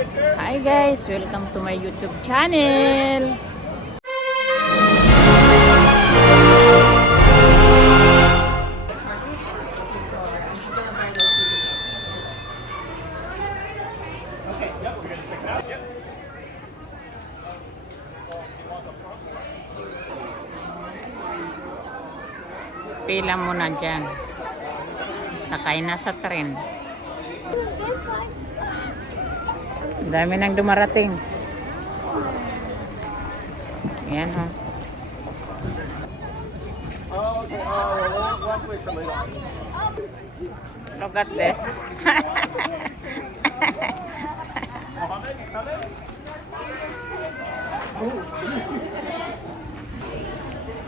Hi guys, welcome to my YouTube channel. Pila muna dyan. Sakay na sa tren. Dami nang dumarating. Ayan ho. Look at this.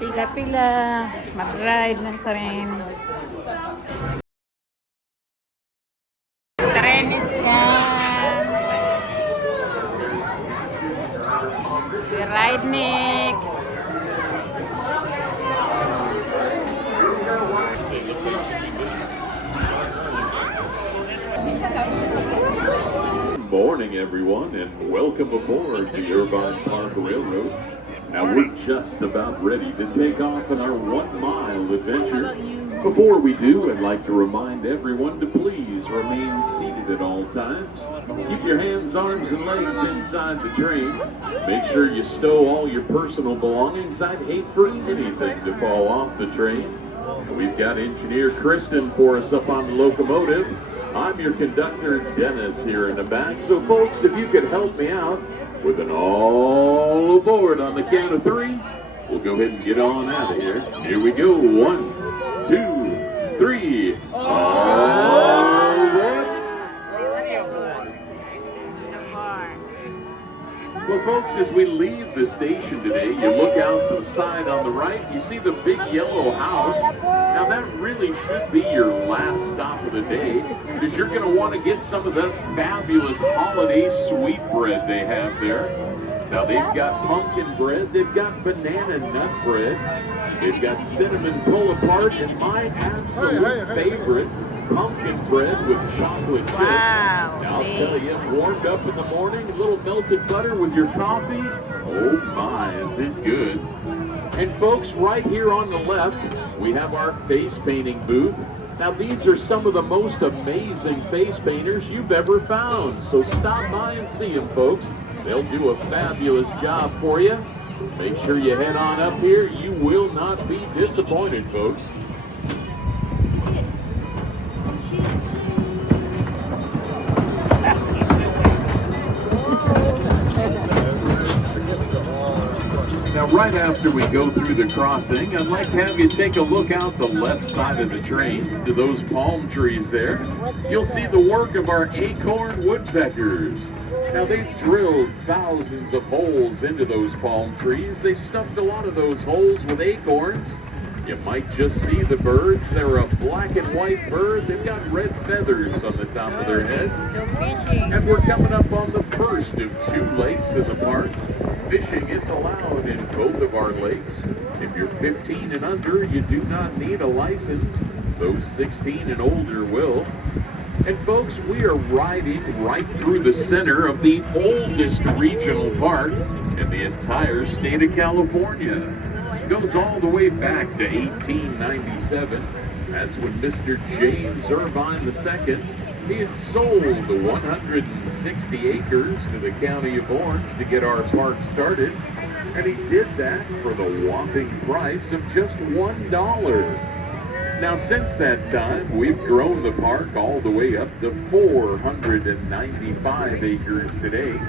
Pila-pila. Mag-ride ng tren. Tren is gone. We ride next. Good morning, everyone, and welcome aboard the Irvine Park Railroad. Now, we're just about ready to take off on our 1-mile adventure. Before we do, I'd like to remind everyone to please remain seated at all times. Keep your hands, arms, and legs inside the train. Make sure you stow all your personal belongings. I'd hate for anything to fall off the train. We've got engineer Kristen for us up on the locomotive. I'm your conductor, Dennis, here in the back. So, folks, if you could help me out with an all aboard on the count of 3, we'll go ahead and get on out of here. Here we go. 1, 2, 3. All aboard. Well, folks, as we leave the station today, you look out to the side on the right, you see the big yellow house. Now, that really should be your last stop of the day, because you're going to want to get some of that fabulous holiday sweetbread they have there. Now, they've got pumpkin bread, they've got banana nut bread, they've got cinnamon pull-apart, and my absolute favorite, pumpkin bread with chocolate chips. Wow. Now, I'll tell you, warmed up in the morning, a little melted butter with your coffee. Oh my, is it good. And folks, right here on the left, we have our face painting booth. Now, these are some of the most amazing face painters you've ever found. So stop by and see them, folks. They'll do a fabulous job for you. Make sure you head on up here. You will not be disappointed, folks. Now, right after we go through the crossing, I'd like to have you take a look out the left side of the train to those palm trees there. You'll see the work of our acorn woodpeckers. Now, they've drilled thousands of holes into those palm trees. They stuffed a lot of those holes with acorns. You might just see the birds. They're a black and white bird. They've got red feathers on the top of their head. And we're coming up on the first of 2 lakes in the park. Fishing is allowed in both of our lakes. If you're 15 and under, you do not need a license. Those 16 and older will. And folks, we are riding right through the center of the oldest regional park in the entire state of California. It goes all the way back to 1897. That's when Mr. James Irvine II, he had sold the 160 acres to the county of Orange to get our park started. And he did that for the whopping price of just $1. Now, since that time, we've grown the park all the way up to 495 acres today.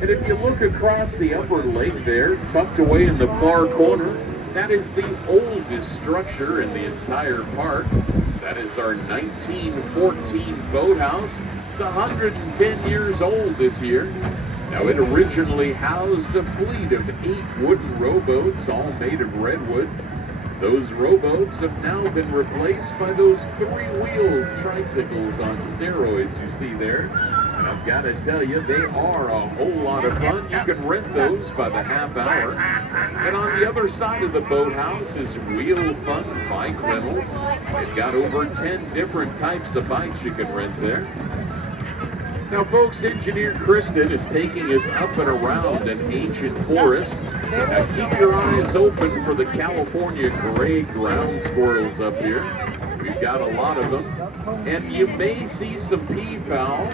And if you look across the upper lake there, tucked away in the far corner, that is the oldest structure in the entire park. That is our 1914 boathouse. It's 110 years old this year. Now, it originally housed a fleet of 8 wooden rowboats, all made of redwood. Those rowboats have now been replaced by those 3-wheeled tricycles on steroids you see there. And I've got to tell you, they are a whole lot of fun. You can rent those by the half hour. And on the other side of the boathouse is Wheel Fun Bike Rentals. They've got over 10 different types of bikes you can rent there. Now, folks, engineer Kristen is taking us up and around an ancient forest. Now, keep your eyes open for the California gray ground squirrels up here. We've got a lot of them. And you may see some peafowl.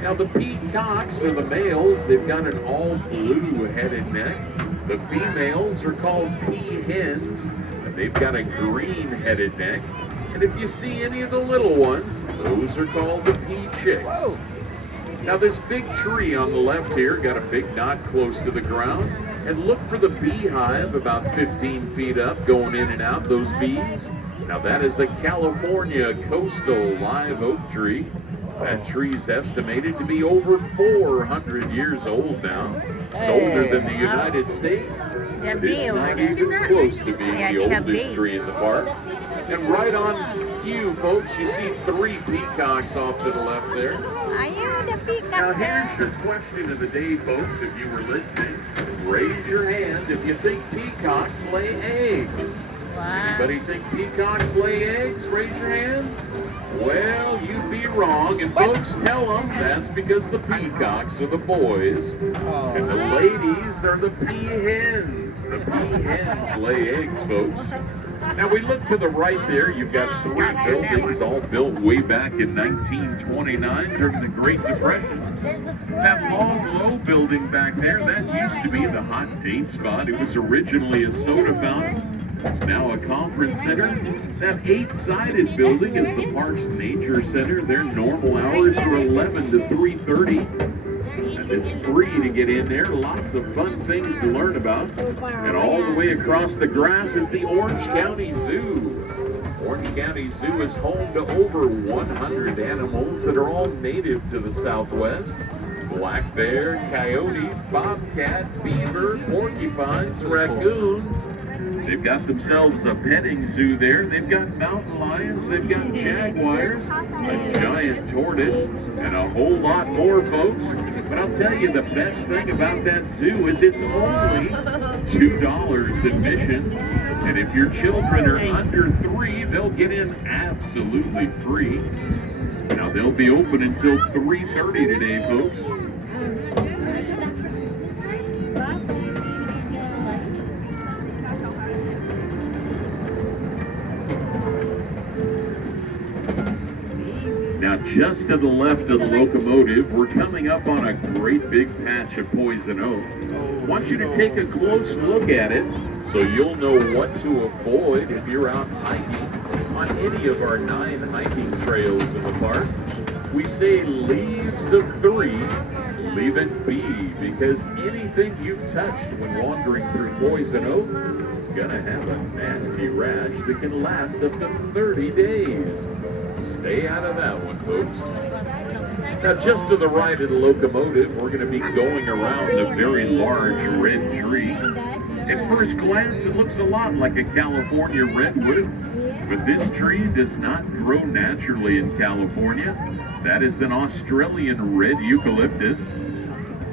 Now, the peacocks are the males. They've got an all-blue headed neck. The females are called peahens, and they've got a green headed neck. And if you see any of the little ones, those are called the pea chicks. Now, this big tree on the left here got a big knot close to the ground. And look for the beehive about 15 feet up, going in and out, those bees. Now, that is a California coastal live oak tree. That tree's estimated to be over 400 years old now. It's older than the United States. It's not even close to being the oldest tree in the park. And right on cue, folks, you see 3 peacocks off to the left there. Now, here's your question of the day, folks, if you were listening. Raise your hand if you think peacocks lay eggs. Anybody think peacocks lay eggs? Raise your hand. Well, you'd be wrong, and folks, tell them that's because the peacocks are the boys, and the ladies are the peahens. The peahens lay eggs, folks. Now, we look to the right there, you've got 3 buildings, all built way back in 1929 during the Great Depression. That long, low building back there, that used to be the hot date spot. It was originally a soda fountain. It's now a conference center. That 8-sided building is the park's nature center. Their normal hours are 11 to 3:30. And it's free to get in there. Lots of fun things to learn about. And all the way across the grass is the Orange County Zoo. Orange County Zoo is home to over 100 animals that are all native to the Southwest. Black bear, coyote, bobcat, beaver, porcupines, raccoons. They've got themselves a petting zoo there. They've got mountain lions, they've got jaguars, a giant tortoise, and a whole lot more, folks. But I'll tell you, the best thing about that zoo is it's only $2 admission. And if your children are under 3, they'll get in absolutely free. Now, they'll be open until 3:30 today, folks. Now, just to the left of the locomotive, we're coming up on a great big patch of poison oak. I want you to take a close look at it so you'll know what to avoid if you're out hiking on any of our 9 hiking trails in the park. We say leaves of 3, leave it be, because anything you've touched when wandering through poison oak is gonna have a nasty rash that can last up to 30 days. Stay out of that one, folks. Now, just to the right of the locomotive, we're going to be going around a very large red tree. At first glance, it looks a lot like a California redwood, but this tree does not grow naturally in California. That is an Australian red eucalyptus.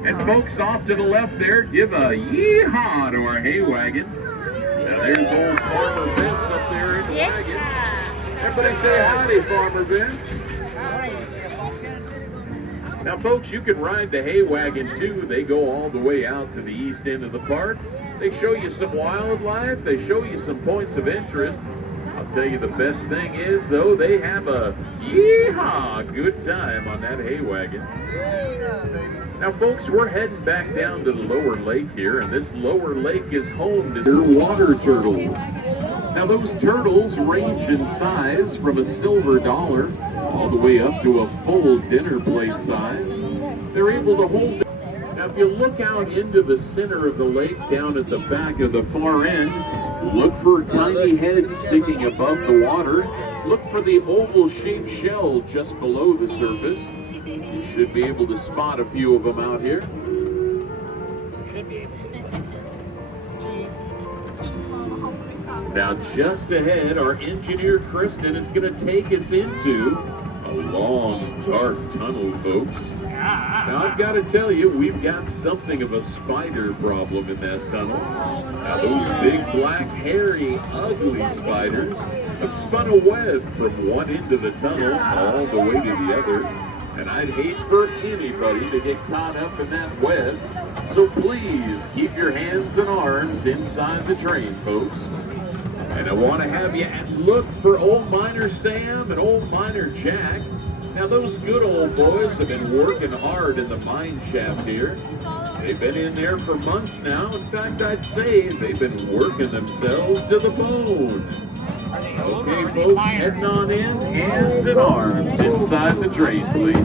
And folks, off to the left there, give a yee-haw to our hay wagon. Now, there's old Farmer Vince up there in the wagon. Everybody say howdy, Farmer Vince. Now, folks, you can ride the hay wagon, too. They go all the way out to the east end of the park. They show you some wildlife. They show you some points of interest. I'll tell you the best thing is, though, they have a yee-haw good time on that hay wagon. Now, folks, we're heading back down to the lower lake here, and this lower lake is home to water turtles. Now, those turtles range in size from a silver dollar all the way up to a full dinner plate size. They're able to hold. Now, if you look out into the center of the lake down at the back of the far end, look for tiny heads sticking above the water. Look for the oval-shaped shell just below the surface. You should be able to spot a few of them out here. Now, just ahead, our engineer Kristen is going to take us into a long, dark tunnel, folks. Now, I've got to tell you, we've got something of a spider problem in that tunnel. Now, those big, black, hairy, ugly spiders have spun a web from one end of the tunnel all the way to the other. And I'd hate for anybody to get caught up in that web. So please keep your hands and arms inside the train, folks. And I want to have you look for old Miner Sam and old Miner Jack. Now those good old boys have been working hard in the mine shaft here. They've been in there for months now. In fact, I'd say they've been working themselves to the bone. Okay, folks, heading on in, hands and arms inside the train, please.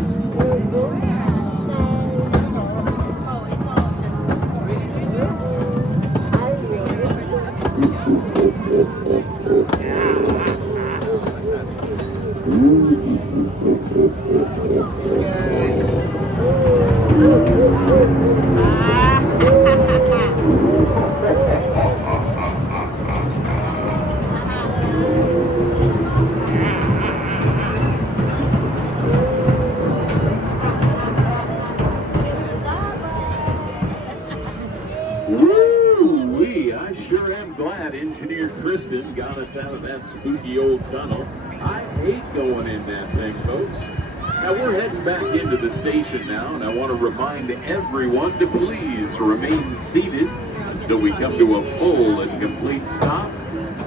Woo-wee, I sure am glad Engineer Kristen got us out of that spooky old tunnel. I hate going in that thing, folks. Now we're heading back into the station now, and I want to remind everyone to please remain seated until we come to a full and complete stop.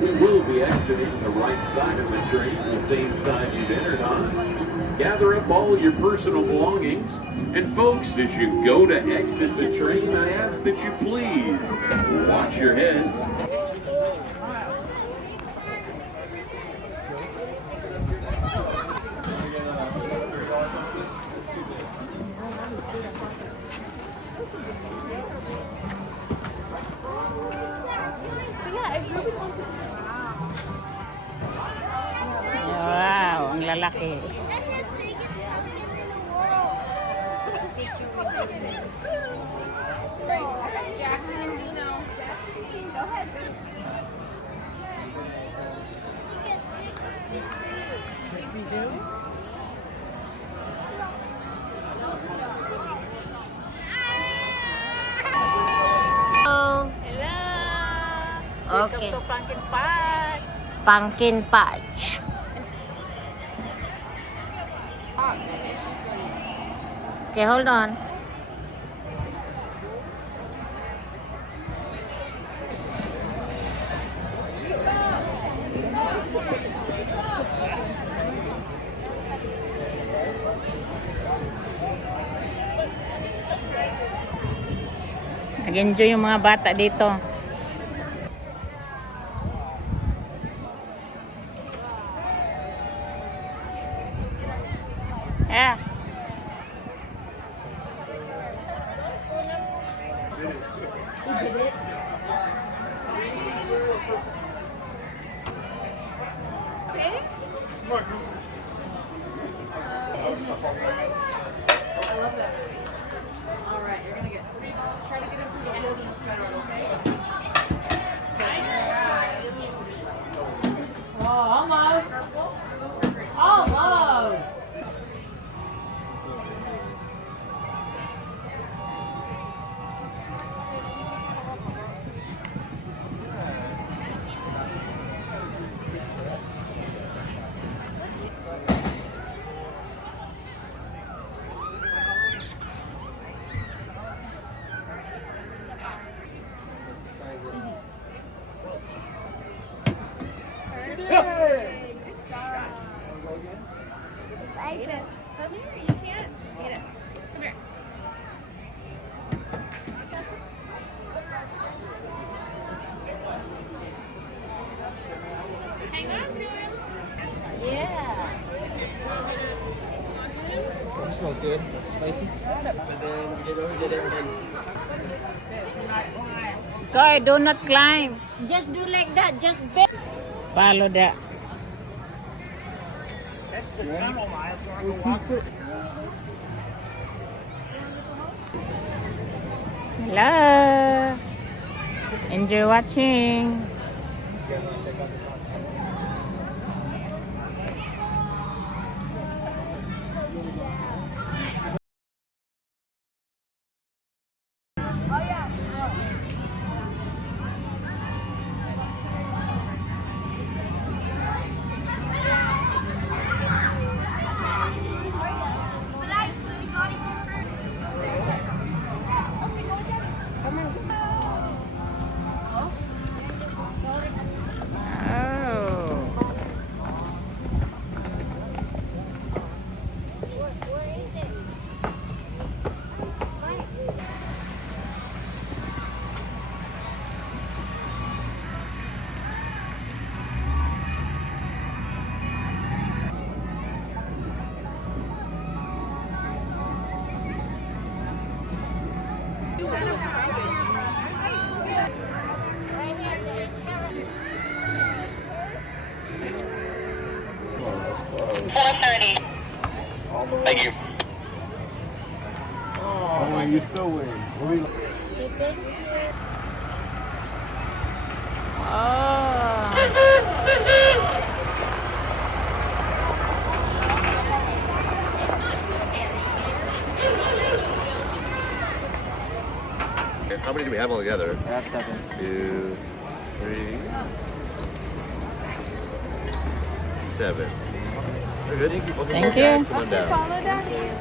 We will be exiting the right side of the train, the same side you've entered on. Gather up all your personal belongings. And folks, as you go to exit the train, I ask that you please watch your heads. Wow, ang lalaki. Jackson and Dino. Go ahead. Hello. Okay. Welcome to Pumpkin Patch. Pumpkin patch. Okay, hold on. Nag-enjoy yung mga bata dito. Yeah. I love that. All right, you're gonna get 3 balls. Try to get it through the holes in the spider, okay? Oh, almost. Almost. Come here, you can't get it. Come here. Hang on to him. Yeah. It smells good. Spicy. And then get over there and then Toy, do not climb. Just do like that. Just bend. Follow that. that's the tunnel line. So I go walk through. Hello. Enjoy watching. you still win. How many do we have altogether? I have 7. 2, 3, 7. Very good. Thank you. Guys, come on down. Follow Daddy.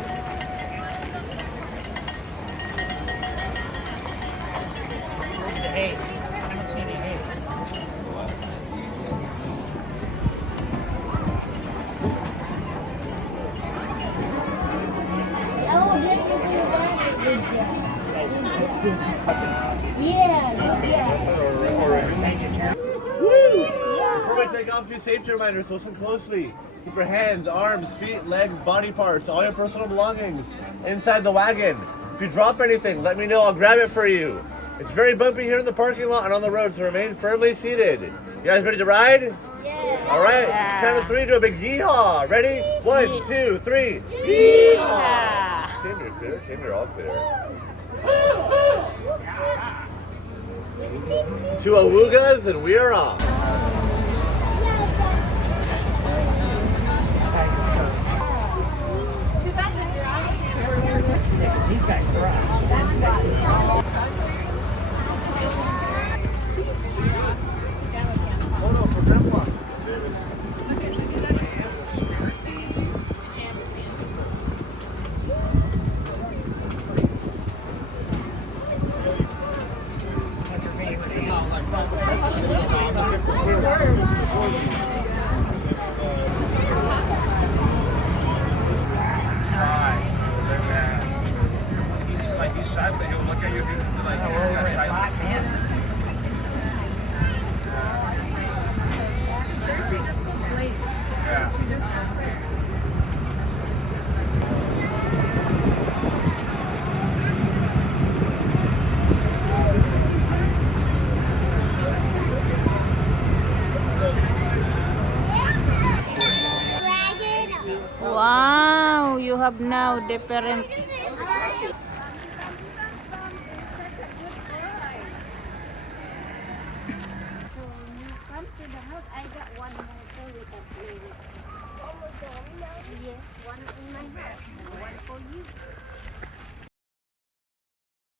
Before we take off, a few safety reminders. Listen closely. Keep your hands, arms, feet, legs, body parts, all your personal belongings inside the wagon. If you drop anything, let me know. I'll grab it for you. It's very bumpy here in the parking lot and on the road, so remain firmly seated. You guys ready to ride? Yeah. All right. Count of 3, do a big yeehaw. Ready? 1, 2, 3. Yeehaw. Tim, you're clear. Tim, you're all clear. 2 awoogas and we are off. Oh no, for grandpa. He's shy, but he'll look at you and be like, he's got shy. Wow, you have now different. Come to the house, I got one more toy we can play with. Yes, one in my house, one for you.